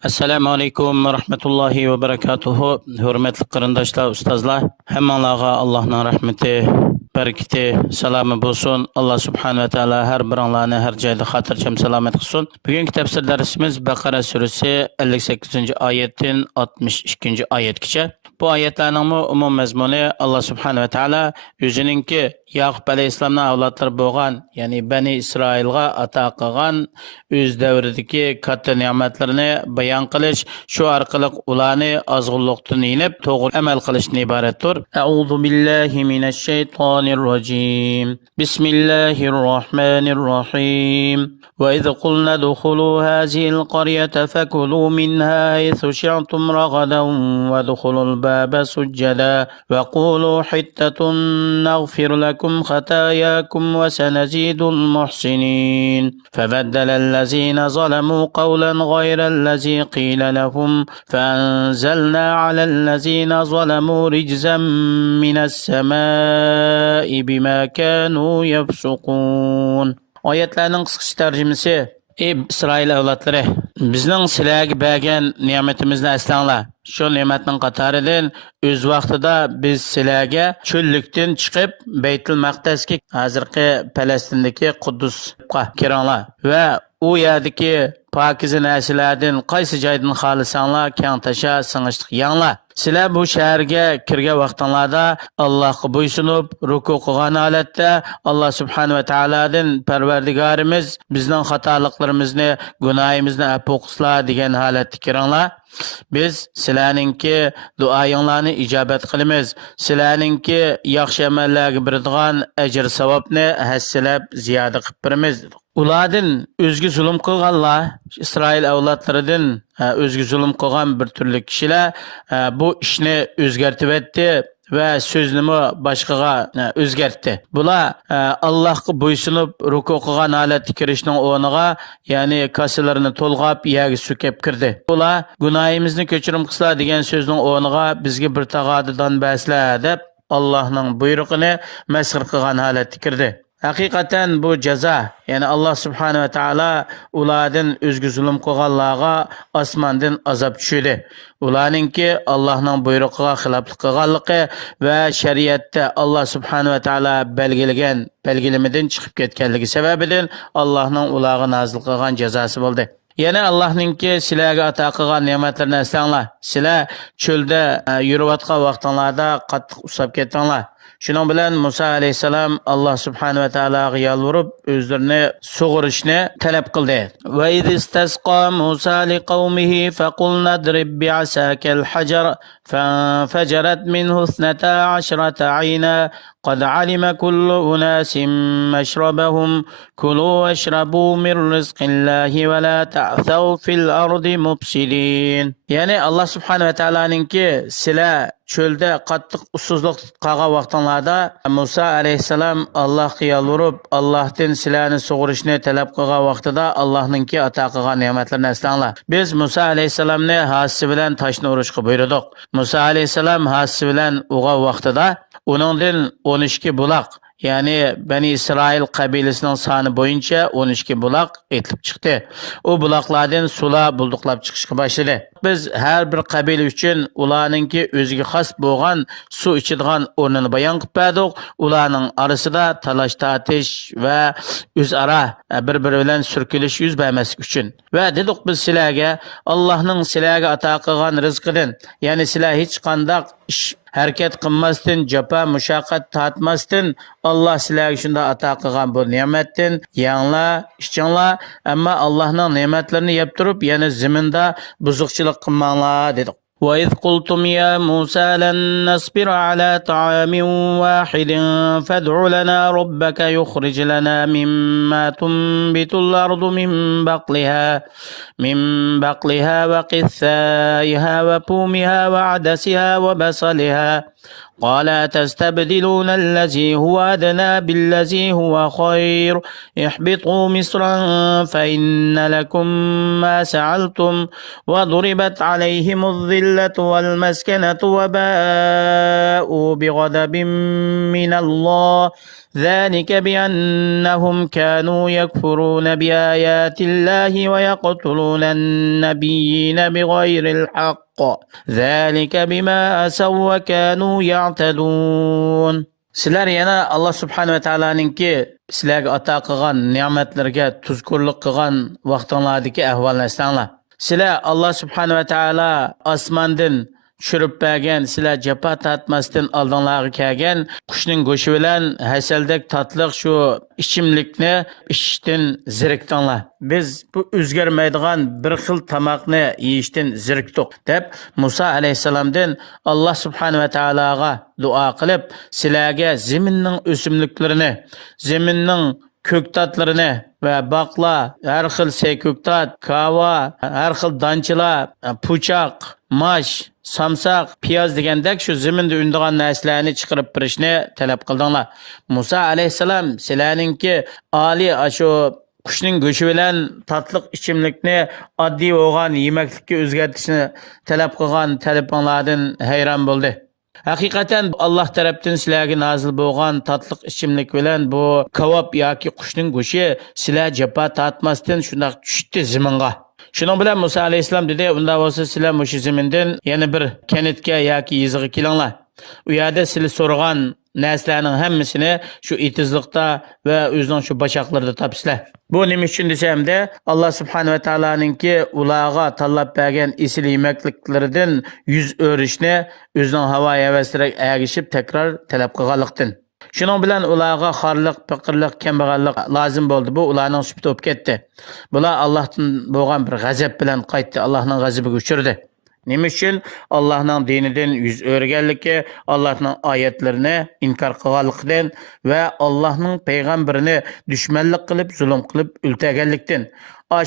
Assalomu alaykum va rahmatullohi va barakatuhu. Hurmatli qarindoshlar, ustozlar, hammanglarga Allohning rahmati, barakati, salomi bo'lsin. Alloh subhanahu va taolo har biringlarni har joyda xotirjam salomat qilsin. Bugungi tafsir darsimiz Baqara surasi 58-oyatdan 62-oyatgacha. Bu oyatlarning umum mazmuni Alloh subhanahu va taolo o'zininki Yaqub alayhissalomning avlodlari bo'lgan, ya'ni Bani Isroilga ato qilgan o'z davridagi katta ne'matlarni bayon qilish, shu orqali ularni ozg'unlikdan yenib, to'g'ri amal qilishdan iboratdir. A'udhu billahi minash shaytonir rojim. Bismillahir rohmanir rohim. وإذ قلنا ادخلوا هذه القرية فكلوا منها حيث شئتم رغدا وادخلوا الباب سجدا وقولوا حتة نغفر لكم خطاياكم وسنزيد المحسنين فبدل الذين ظلموا قولا غير الذي قيل لهم فأنزلنا على الذين ظلموا رجزا من السماء بما كانوا يفسقون. Oyatlarning qisqacha tarjimasi: ey Isroil avlodlari, bizning sizlarga bergan ne'matimizni eslanglar. Shu ne'matning qatoridan o'z vaqtida biz sizlarga cho'llikdan chiqib Baytul Maqdasga, hozirgi Falastindagi Quddusga kiringlar va u yerdagi pokiza narsalardan qaysi joydan xohlasanglar keng tasha singishlik yanglar. Sizlar bu shaharga kirgan vaqtinglarda Allohga bo'ysunib, ruku qilgan holatda Alloh subhanahu va taolodan Parvardigorimiz bizning xatoliklarimizni, gunohimizni afv qilsin degan holatda kiringlar. Biz sizlarningki duoyinglarni ijobat qilamiz. Sizlarningki yaxshi amallarga beradigan ajr savobni hassalab ziyoda qilib beramiz. Ulardan o'zga zulm qilganlar, Isroil avlodlaridan o'zga zulm qilgan bir turli kishilar bu ishni o'zgartib etdi va so'zni boshqaga o'zgartdi. Bular Allohga bo'ysunib ruku qilgan holatda kirishning o'rniga, ya'ni kasalarni to'lg'ab, yerga so'kib kirdi. Bular gunohimizni kechirim qilsa degan so'zning o'rniga bizga bir tag'adidan baslar deb Allohning buyrug'ini masxir qilgan holatda kirdi. Haqiqatan bu jazo, ya'ni Alloh subhanahu va taolo ulardan o'zga zulm qilganlarga osmondan azob tushirdi. Ularningki Allohning buyrug'iga xiloflik qilganligi va shariatda Alloh subhanahu va taolo belgilagan belgilamadan chiqib ketganligi sababidan Allohning ularga nozil qilgan jazosi bo'ldi. Yana Allohningki sizlarga ato qilgan ne'matlarini eslanglar. Sizlar cho'lda yurayotgan vaqtinglarda qattiq usab ketdinglar. Shuning bilan Musa alayhisalom Alloh subhanahu va taologa yalvorib o'zlarini sug'urishni talab qildi. Va idistasqa Musa liqaumihi faqulna drib bi'asaka al-hajar فانفجرت منه 12 عينا قد علم كل أناس مشربهم كلوا واشربوا من رزق الله ولا تعثوا في الأرض مفسدين. Yani Allah subhanahu wa ta'alaninki sizlar çölde qattiq ussuzlik qilgan vaqtinglarda Musa alayhissalom Allohga yalvorib, Allohdan sizlarni sug'urishni talab qilgan vaqtida Allohninki ato qilgan ne'matlarni eslanglar. Biz Musa alayhissalomni hasi bilan toshni urishga buyurdik. Musa alayhissalom hasi bilan urgan vaqtida uningdan 12 buloq, ya'ni Bani Isroil qabilasining soni bo'yicha 12 buloq etilib chiqdi. U buloqlardan sular bulduqlab chiqishga boshladi. Biz har bir qabila uchun ularningki o'ziga xos bo'lgan suv ichadigan o'rnini bayon qilib berdik. Ularning orasida talash tortish va o'zaro bir-biri bilan surkilish yuz bermaslik uchun. Va dedik biz sizlarga Allohning sizlarga ato qilgan rizqidan, ya'ni sizlar hech qanday ish harakat qilmasdan, jafo mushaqqat tortmasdan Alloh sizlarga shunda ato qilgan bu ne'matdan yanglar, ichinglar, ammo Allohning ne'matlarini yeb turib, yana zaminda buzuqchilik qilmanglar dedik. وإذ قلتم يا موسى لن نصبر على طعام واحد فادع لنا ربك يخرج لنا مما تنبت الأرض من بقلها وقثائها وفومها وعدسها وبصلها قال أتستبدلون الذي هو أدنى بالذي هو خير اهبطوا مصرا فإن لكم ما سعلتم وضربت عليهم الذلة والمسكنة وباءوا بغضب من الله ذلك بأنهم كانوا يكفرون بآيات الله ويقتلون النبيين بغير الحق ذلك بما أسوا وكانوا يعتدون. Sizlar yana Allah subhanahu va taoloninki sizlarga ato qilgan ne'matlarga tuzkurlik qilgan vaqtinglardagi ahvolni eslanglar. Sizlar Allah subhanahu va taolo osmondan tushirib bergan, sizlar jafo tortmasdan oldinglarga kelgan qushning go'shi bilan hasaldek tatliq shu ichimlikni ichishdan zirikdinglar. Biz bu o'zgarmaydigan bir xil tomoqni yeyishdan zirikdik deb Musa alayhisalomdan Allah subhanahu va taologa duo qilib, sizlarga zaminning o'simliklarini, zaminning ko'ktatlarini va baqla, har xil ko'ktat, kava, har xil donchilar, puchoq, mash, samsaq, piyoz degandek shu zaminda undigan narsalarni chiqarib berishni talab qildinglar. Musa alayhisalom sizlarningki oliy shu qushning go'shi bilan tatliq ichimlikni oddiy bo'lgan yemaklikka o'zgartirishni talab qilgan talabinglardan hayron bo'ldi. Haqiqatan Allah tarafdan sizlarga nozil bo'lgan tatliq ichimlik bilan bu kavob yoki qushning go'shi sizlar jafo tortmasdan shunday tushdi zaminga. Shuning bilan Musa alayhisalom dedi, unda bo'lsa sizlar mushu zamindan yana bir kanitga yoki yezig'i kelinglar. U yerda sizlar so'ragan narsalarning hammasini shu etizlikda va o'zining shu bashaqlarida topsizlar. Bu nima uchun desamda, Allah subhanahu va taoloninki ularga tanlab bergan esil yemakliklaridan yuz o'rishni o'zining havo havaslarga ergishib takror talab qilganlikdan. Shuning bilan ularga xorliq, faqirlik, kambag'allik lozim bo'ldi. Bu ularning sifati bo'lib ketdi. Bular Allohdan bo'lgan bir g'azab bilan qaytdi, Allohning g'azabiga uchirdi. Nima uchun? Allohning dinidan yuz o'rganligi, Allohning oyatlarini inkor qilganlikdan va Allohning payg'ambarini dushmanlik qilib, zulm qilib o'ltaganlikdan.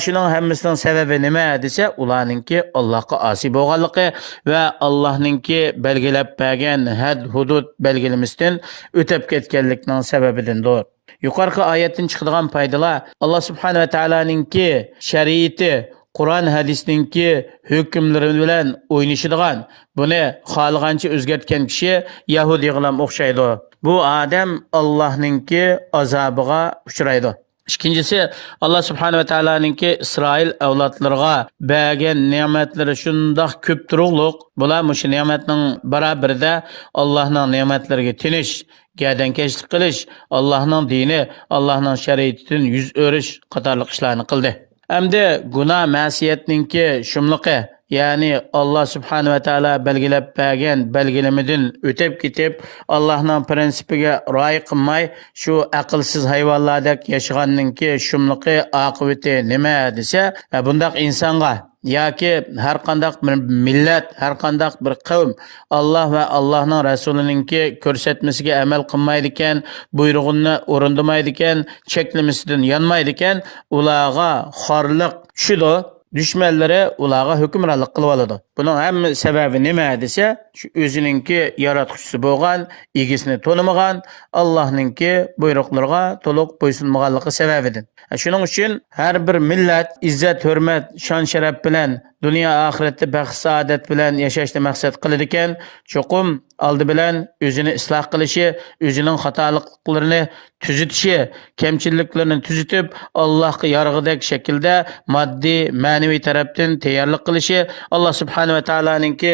Shuning hammasining sababi nima desa, ularningki Allohga osi bo'lganligi va Allohningki belgilab bergan had hudud belgilamasdan o'tib ketganlikning sababidandir. Yuqorqi oyatdan chiqadigan foydalar Allah subhanahu va taoloninki shariati Qur'on hadisninki hukmlari bilan o'ynashadigan, buni xohlagancha o'zgartgan kishi Yahudiga ham o'xshaydi. Bu odam Allohningki azobiga uchraydi. İkincisi, Allah subhanahu va taoloninki İsrail avlodlariga bergan ne'matlari shundoq ko'p turug'liq, bular mush ne'matning barobarida Allohning ne'matlariga tinish, gadankeşlik qilish, Allohning dini, Allohning shariatidan yuz o'rish qatorliq ishlarni qildi. Hamda gunoh ma'siyatninki shumliqi, ya'ni Allah subhanahu va taolo belgilab bergan belgilamidan o'tib ketib, Allohning prinsipiga rioya qilmay, shu aqlsiz hayvonlardek yashaganninki shumliqi oqibati nima desa, bundaq insonga yoki har qanday bir millat, har qanday bir qavm Allah va Allohning rasulininki ko'rsatmasiga amal qilmaydi ekan, buyrug'ini o'rindamaydi ekan, cheklamasidan yonmaydi ekan, ularga xorliq tushidi. Düşmanları ularga hukmronlik qilib oladi. Buning hamma sababi nima desa, shu o'zininki yaratuvchisi bo'lgan, egisini tonimagan, Allohninki buyruqlariga to'liq bo'ysunmaganligi sababidan. Shuning uchun har bir millat izzat, hurmat, shon sharaf bilan dunyo oxiratda baxt saodat bilan yashashni maqsad qiladi ekan, cho'qim oldi bilan o'zini isloh qilishi, o'zining xatoliqlarini tuzitishi, kamchiliklarni tuzitib, Allohga yarg'idek shaklda moddiy, ma'naviy tarafdan tayyorlik qilishi, Alloh subhanahu va taoloninki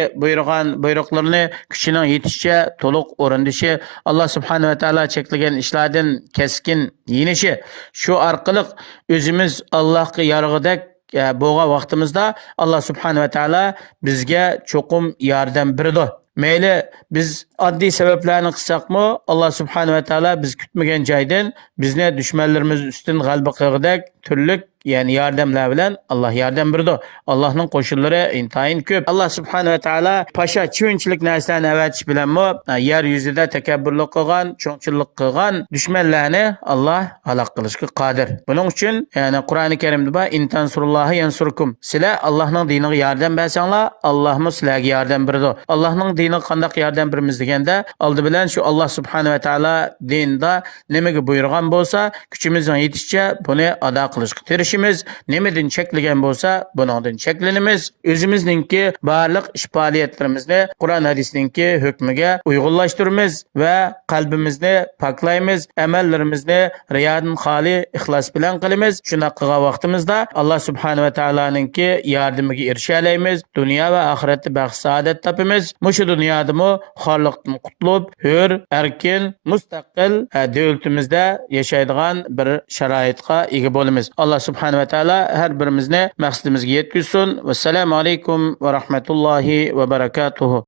buyruqlarini kuchining yetishicha to'liq o'rindishi, Alloh subhanahu va taolo cheklagan ishlardan keskin yenishi, shu orqali o'zimiz Allohga yarg'idek bo'lgan vaqtimizda Allah subhanahu va taolo bizga cho'qim yordam beradi. Mayli biz oddiy sabablarni qilsaqmi, Allah subhanahu va taolo biz kutmagan joydan bizni dushmanlarimiz ustidan g'alaba qilg'idek turli yani yordamlar bilan Allah yordam berdi. Allohning qo'shinlari intayin ko'p. Alloh subhanahu va taolo pasha chivinchilik narsalarni avatish bilanmi yer yuzida takabburlik qilgan, cho'ngchilik qilgan dushmanlarni Alloh halok qilishga qodir. Buning uchun yani Qur'oni Karimda bor intansurullohi yansurkum. Sizlar Allohning diniga yordam bersanglar, Allohmi sizlarga yordam beradi. Allohning diniga qanday yordam beramiz deganda, oldi bilan shu Alloh subhanahu va taolo dinda nimaga buyurgan bo'lsa, kuchimizning yetishicha buni ado qilishga tirishimiz. Nimadan cheklagan bo'lsa, buningdan cheklanamiz. O'zimizningki barliq ish faoliyatlarimizni Qur'on hadisninki hukmiga uyg'unlashtiramiz va qalbimizni poklaymiz, amallarimizni riyodan xoli ixlos bilan qilamiz. Shuna qilgan vaqtimizda Alloh subhanahu va taoloninki yordamiga erisha olamiz. Dunyo va oxiratda baxt saodat topamiz. Mushu dunyodami xorliqdan qutulib, hur, erkin, mustaqil davlatimizda yashaydigan bir sharoitga ega bo'lamiz. Alloh subhanahu va taolo har birimizni maqsadimizga yetkazsin. Vassalomu alaykum va rahmatullohi va barakatuh.